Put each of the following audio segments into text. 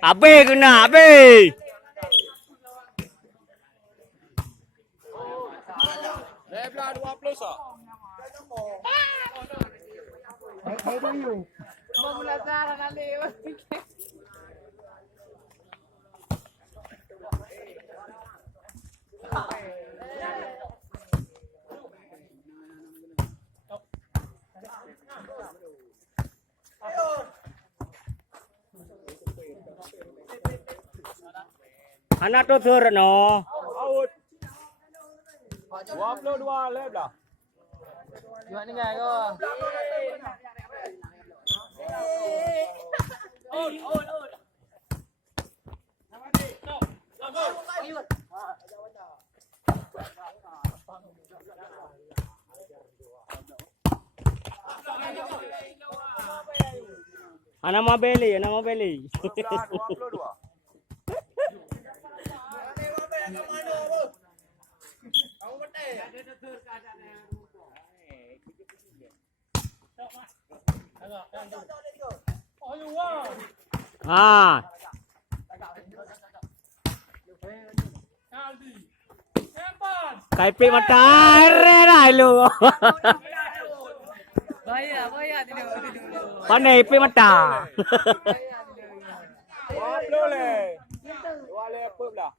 Abe kena, abe. Belah 20 sah. Mau belajar nanti. Anak tu sur no. Out. 22 lebelah. Gimana ni guys kau? Anak mau beli, anak mau beli. 22. Ah. Kai pi mata rai lu. Bayar tidur. Pandai pi mata. 20 le. 2 le apa belah?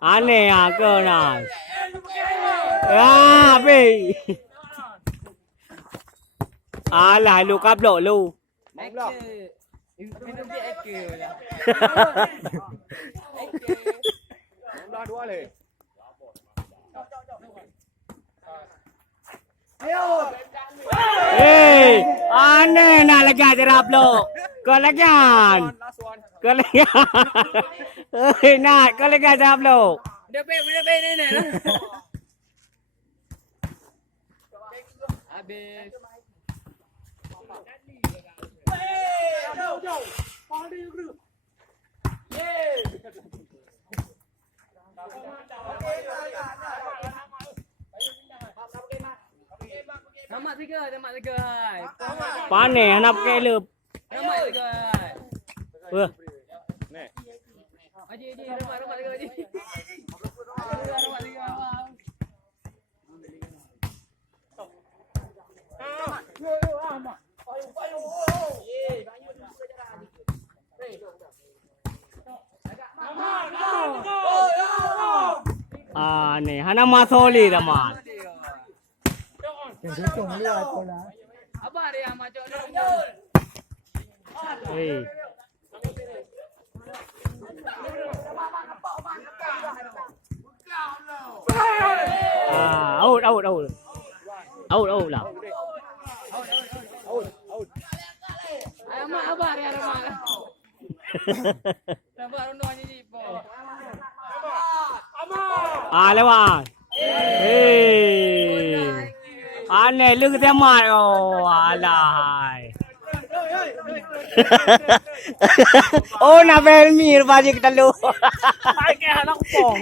Aneh ah kau nak. Ah, pi. Alah lu kap lo lu. Minum dia ekor lah. 2 le. Eh, aneh nak lega jerap lo. Kau legan. Last one. Kau legan. Eh, nak kau lega jerap lo. Dia pe ni. Habis. Tamat 3 hai. Pandai nak pakai lep. Tamat 3 hai. Wah. Ni. Haji tamat 3 haji. Tamat 3 bang. Aneh, hana masoli damat. Abang dia macam ni. Eh. Ah, out lah. Out lah. Abang dia ramai. Nampak runduh ni po. Ah, lewat. Eh. Aneh lu kita mat oh, alai. Oh, nak bel mir baju kita lu. Hai ke anak pong.